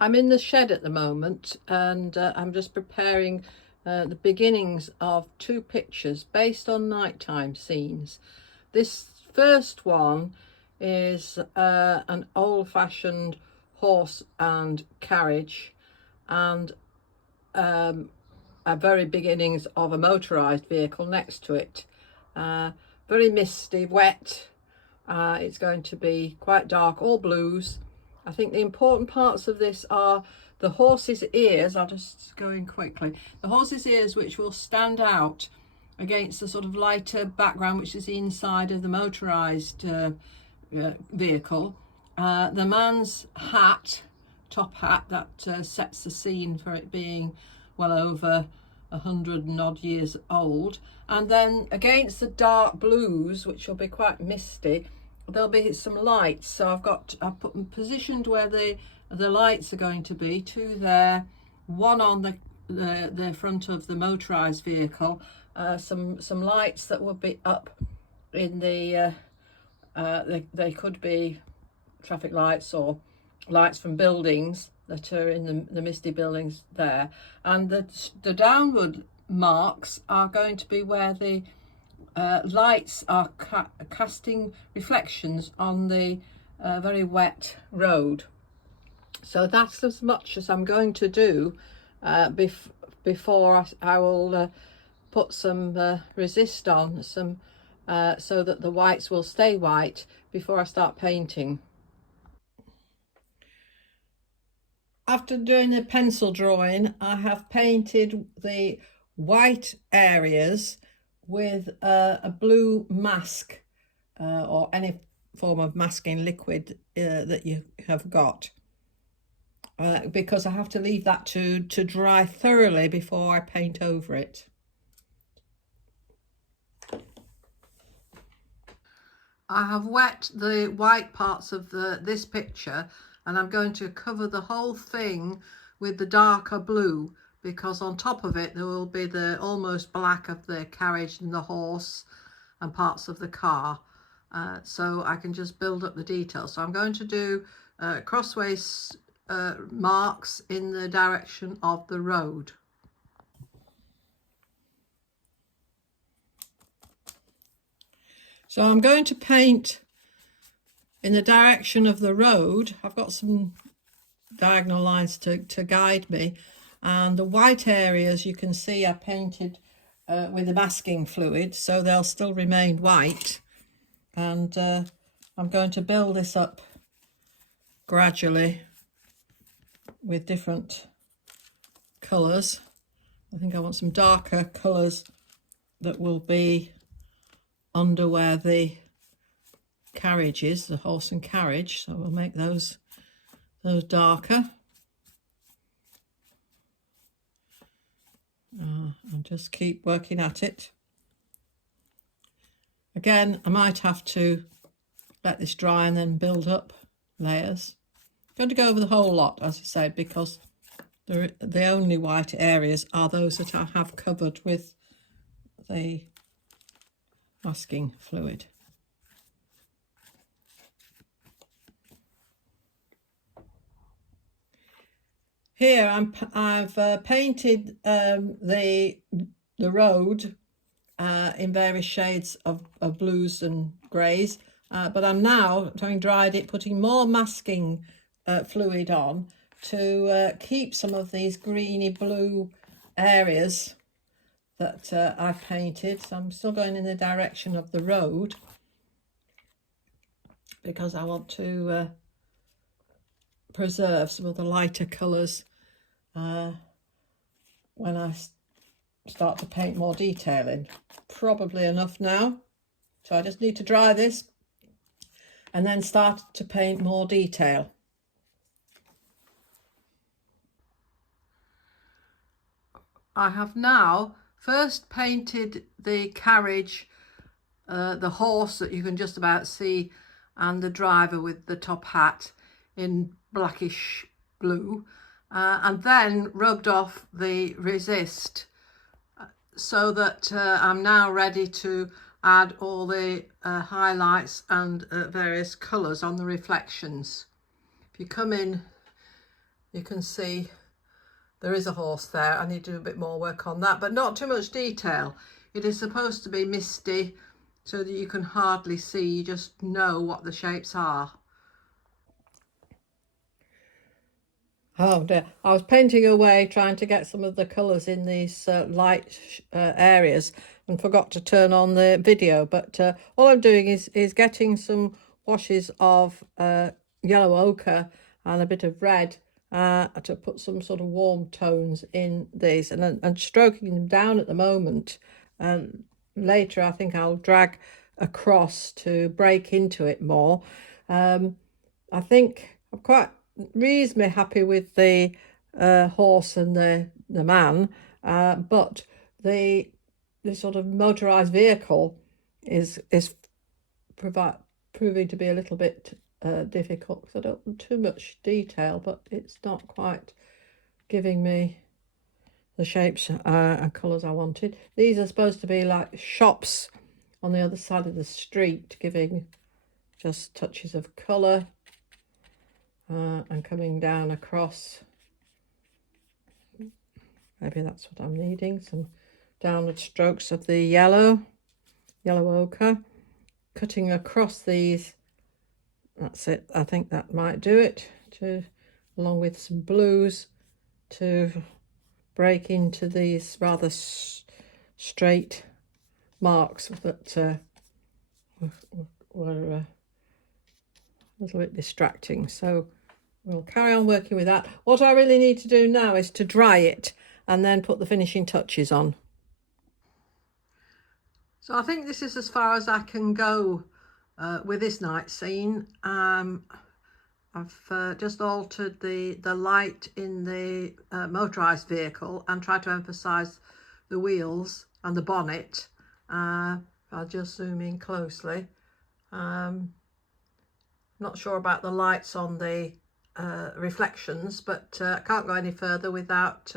I'm in the shed at the moment, and I'm just preparing the beginnings of two pictures based on nighttime scenes. This first one is an old-fashioned horse and carriage, and a very beginnings of a motorised vehicle next to it. Very misty, wet. It's going to be quite dark, all blues. I think the important parts of this are the horse's ears. I'll just go in quickly. The horse's ears, which will stand out against the sort of lighter background, which is the inside of the motorised vehicle. The man's hat, top hat, that sets the scene for it being well over 100 and odd years old. And then against the dark blues, which will be quite misty, there'll be some lights. So I've put them positioned where the lights are going to be, two there, one on the front of the motorised vehicle, some lights that would be up in the they could be traffic lights or lights from buildings that are in the misty buildings there, and the downward marks are going to be where the lights are casting reflections on the very wet road. So that's as much as I'm going to do before I will put some resist on, some so that the whites will stay white before I start painting. After doing the pencil drawing, I have painted the white areas with a blue mask or any form of masking liquid that you have got, because I have to leave that to dry thoroughly before I paint over it. I have wet the white parts of this picture, and I'm going to cover the whole thing with the darker blue, because on top of it there will be the almost black of the carriage and the horse and parts of the car, so I can just build up the details. So I'm going to do crossways marks in the direction of the road. So I'm going to paint in the direction of the road. I've got some diagonal lines to guide me, and the white areas you can see I painted with the masking fluid, so they'll still remain white. And I'm going to build this up gradually with different colours. I think I want some darker colours that will be under where the carriage is, the horse and carriage, so we'll make those darker. And just keep working at it. Again, I might have to let this dry and then build up layers. I'm going to go over the whole lot, as I said, because the only white areas are those that I have covered with the masking fluid. Here I've painted the road in various shades of blues and greys, but I'm now, having dried it, putting more masking fluid on to keep some of these greeny blue areas that I've painted. So I'm still going in the direction of the road because I want to preserve some of the lighter colours when I start to paint more detail in. Probably enough now, so I just need to dry this and then start to paint more detail. I have now first painted the carriage, the horse that you can just about see, and the driver with the top hat in blackish blue, and then rubbed off the resist, so that I'm now ready to add all the highlights and various colours on the reflections. If you come in you can see there is a horse there. I need to do a bit more work on that, but not too much detail. It is supposed to be misty so that you can hardly see, you just know what the shapes are. Oh dear, I was painting away trying to get some of the colours in these light areas and forgot to turn on the video, but all I'm doing is getting some washes of yellow ochre and a bit of red to put some sort of warm tones in these, and stroking them down at the moment. And later I think I'll drag across to break into it more. I think I'm quite reasonably happy with the horse and the man, but the sort of motorized vehicle is proving to be a little bit difficult, because I don't want too much detail, but it's not quite giving me the shapes and colours I wanted. These are supposed to be like shops on the other side of the street, giving just touches of colour. And coming down across, maybe that's what I'm needing, some downward strokes of the yellow ochre, cutting across these. That's it, I think that might do it, along with some blues to break into these rather straight marks that were a little bit distracting. So we'll carry on working with that. What I really need to do now is to dry it and then put the finishing touches on. So I think this is as far as I can go with this night scene. I've just altered the light in the motorised vehicle and tried to emphasise the wheels and the bonnet. I'll just zoom in closely. Not sure about the lights on the reflections, but I can't go any further without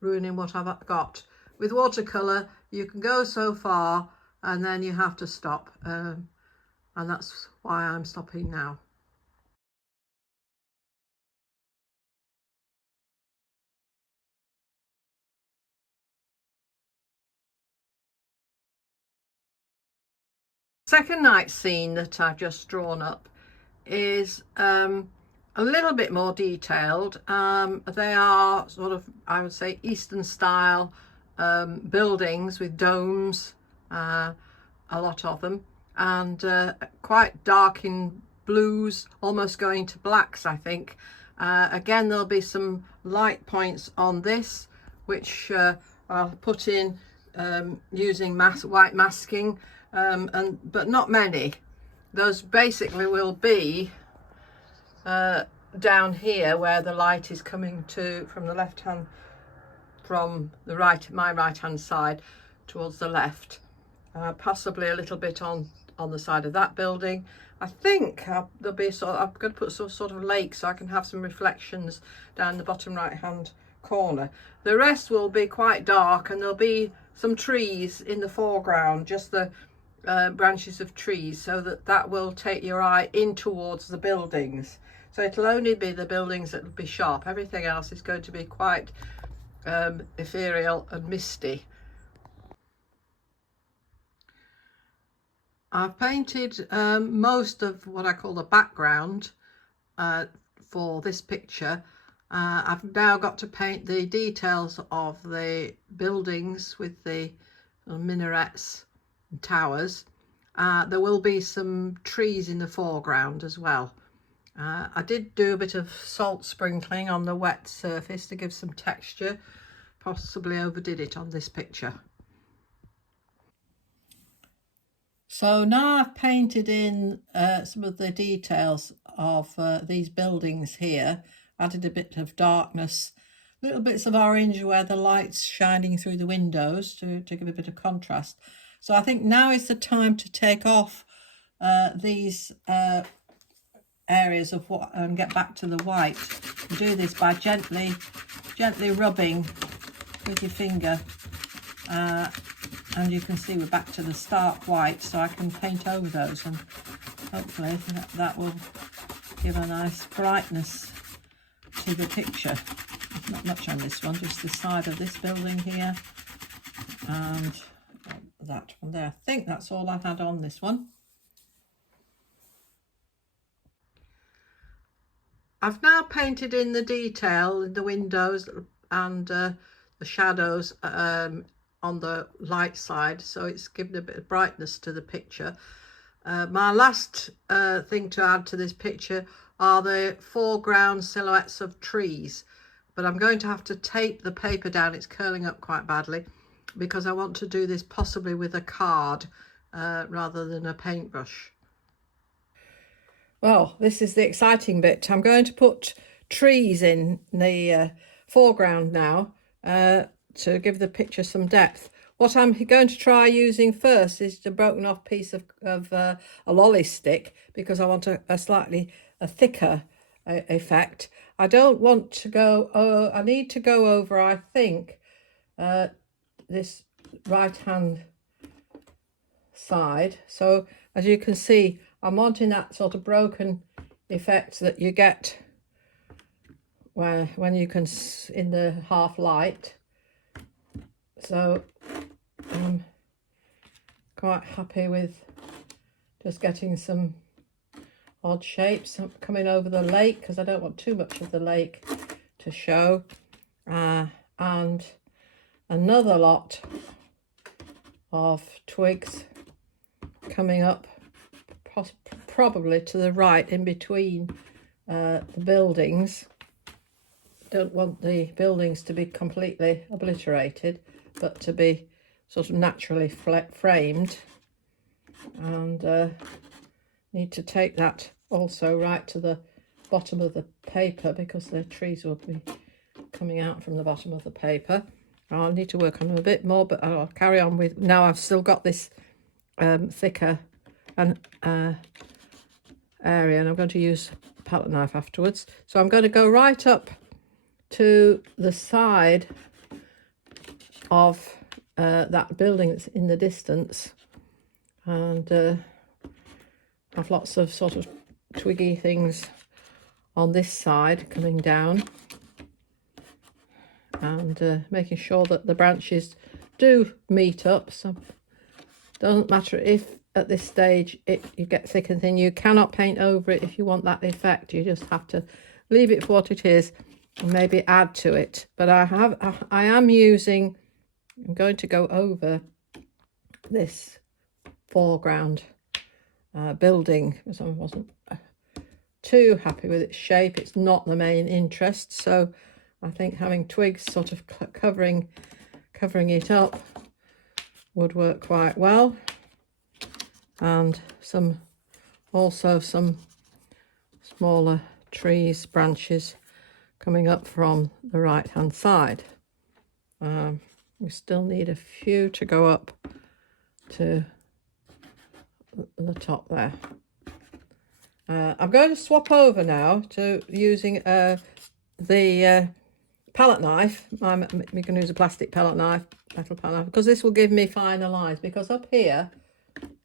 ruining what I've got. With watercolour, you can go so far and then you have to stop, and that's why I'm stopping now. Second night scene that I've just drawn up is a little bit more detailed. They are sort of, I would say, Eastern style buildings with domes, a lot of them, and quite dark in blues, almost going to blacks, I think. Again, there'll be some light points on this, which I'll put in using white masking, but not many. Those basically will be down here where the light is coming from the left hand, from the right, my right hand side towards the left, possibly a little bit on the side of that building. I think there'll be I'm going to put some sort of lake so I can have some reflections down the bottom right hand corner. The rest will be quite dark, and there'll be some trees in the foreground, just the branches of trees, so that will take your eye in towards the buildings. So it'll only be the buildings that will be sharp. Everything else is going to be quite ethereal and misty. I've painted most of what I call the background for this picture. I've now got to paint the details of the buildings with the minarets and towers. There will be some trees in the foreground as well. I did do a bit of salt sprinkling on the wet surface to give some texture. Possibly overdid it on this picture. So now I've painted in some of the details of these buildings here, added a bit of darkness, little bits of orange where the light's shining through the windows to give a bit of contrast. So I think now is the time to take off these areas of what and get back to the white. You do this by gently rubbing with your finger, and you can see we're back to the stark white, so I can paint over those, and hopefully that will give a nice brightness into the picture. There's not much on this one, just the side of this building here and that one there. I think that's all I've had on this one. I've now painted in the detail in the windows and the shadows on the light side, so it's given a bit of brightness to the picture. My last thing to add to this picture are the foreground silhouettes of trees, but I'm going to have to tape the paper down. It's curling up quite badly because I want to do this possibly with a card rather than a paintbrush. Well, this is the exciting bit. I'm going to put trees in the foreground now to give the picture some depth. What I'm going to try using first is the broken off piece of a lolly stick, because I want a slightly thicker effect. I don't want to go, I need to go over, I think, this right hand side. So as you can see, I'm wanting that sort of broken effect that you get when you can in the half light. So I'm quite happy with just getting some odd shapes coming over the lake, because I don't want too much of the lake to show, and another lot of twigs coming up probably to the right in between the buildings. Don't want the buildings to be completely obliterated, but to be sort of naturally framed, and need to take that also right to the bottom of the paper, because the trees will be coming out from the bottom of the paper. I'll need to work on them a bit more, but I'll carry on with, now I've still got this thicker and area, and I'm going to use a palette knife afterwards. So I'm going to go right up to the side of that building that's in the distance, and have lots of sort of twiggy things on this side coming down, and making sure that the branches do meet up. So doesn't matter if at this stage you get thick and thin, you cannot paint over it if you want that effect. You just have to leave it for what it is and maybe add to it. But I am using, I'm going to go over this foreground building, because I wasn't too happy with its shape. It's not the main interest, so I think having twigs sort of covering it up would work quite well, and also some smaller trees, branches coming up from the right hand side. We still need a few to go up to the top there. I'm going to swap over now to using the palette knife. We can use a plastic palette knife, metal palette knife, because this will give me finer lines. Because up here,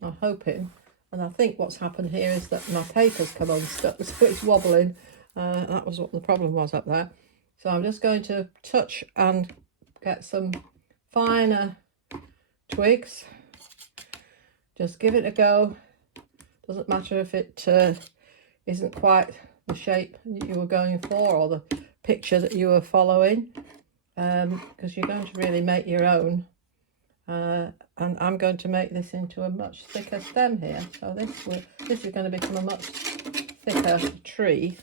I'm hoping, and I think what's happened here is that my paper's come unstuck, so it's wobbling. That was what the problem was up there. So I'm just going to touch and get some finer twigs. Just give it a go. Doesn't matter if it isn't quite the shape you were going for, or the picture that you were following, because you're going to really make your own. And I'm going to make this into a much thicker stem here. So this is going to become a much thicker tree,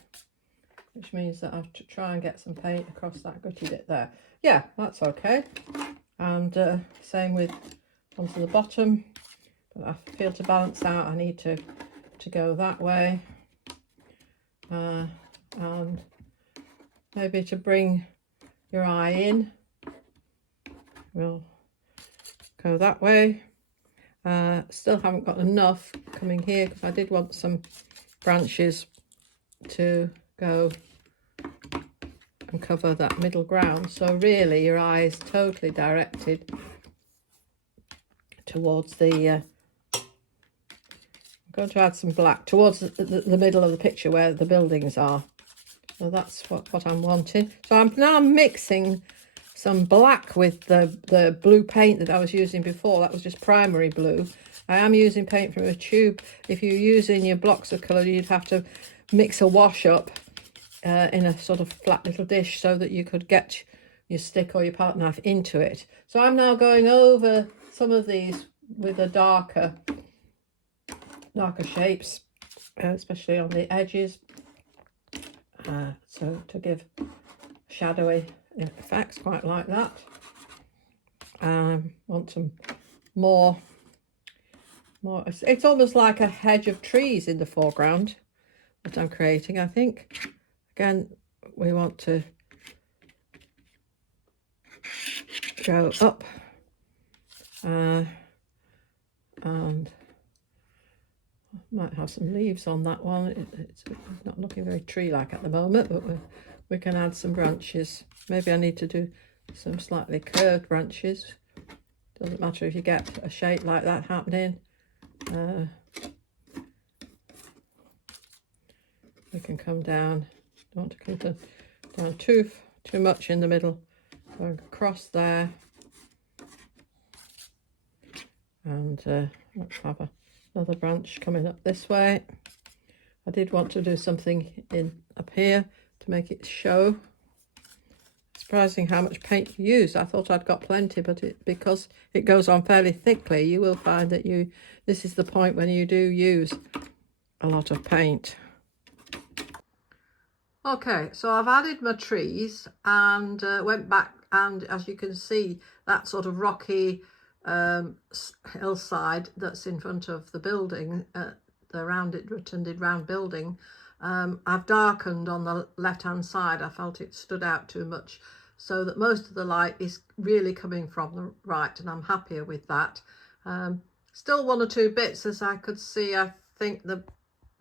which means that I have to try and get some paint across that gutty bit there. Yeah, that's okay. And same with onto the bottom. But I feel to balance out, I need to go that way, and maybe to bring your eye in, we'll go that way. Still haven't got enough coming here, because I did want some branches to go and cover that middle ground. So really your eye is totally directed towards the I'm going to add some black towards the middle of the picture where the buildings are. So that's what I'm wanting. So I'm now mixing some black with the blue paint that I was using before. That was just primary blue. I am using paint from a tube. If you're using your blocks of colour, you'd have to mix a wash up in a sort of flat little dish so that you could get your stick or your palette knife into it. So I'm now going over some of these with a darker shapes, especially on the edges, so to give shadowy effects, quite like that. Want some more, it's almost like a hedge of trees in the foreground that I'm creating, I think. Again, we want to go up and might have some leaves on that one. It's not looking very tree-like at the moment, but we can add some branches. Maybe I need to do some slightly curved branches. Doesn't matter if you get a shape like that happening. We can come down. Don't want to come down too much in the middle. Go across there, and let's have another branch coming up this way. I did want to do something up here to make it show. Surprising how much paint you use. I thought I'd got plenty, but because it goes on fairly thickly, you will find that this is the point when you do use a lot of paint. Okay, so I've added my trees and went back, and as you can see, that sort of rocky hillside that's in front of the building, the round building, I've darkened on the left hand side. I felt it stood out too much, so that most of the light is really coming from the right, and I'm happier with that. Still one or two bits, as I could see. I think the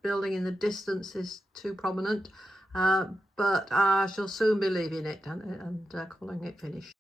building in the distance is too prominent, but I shall soon be leaving it and calling it finished.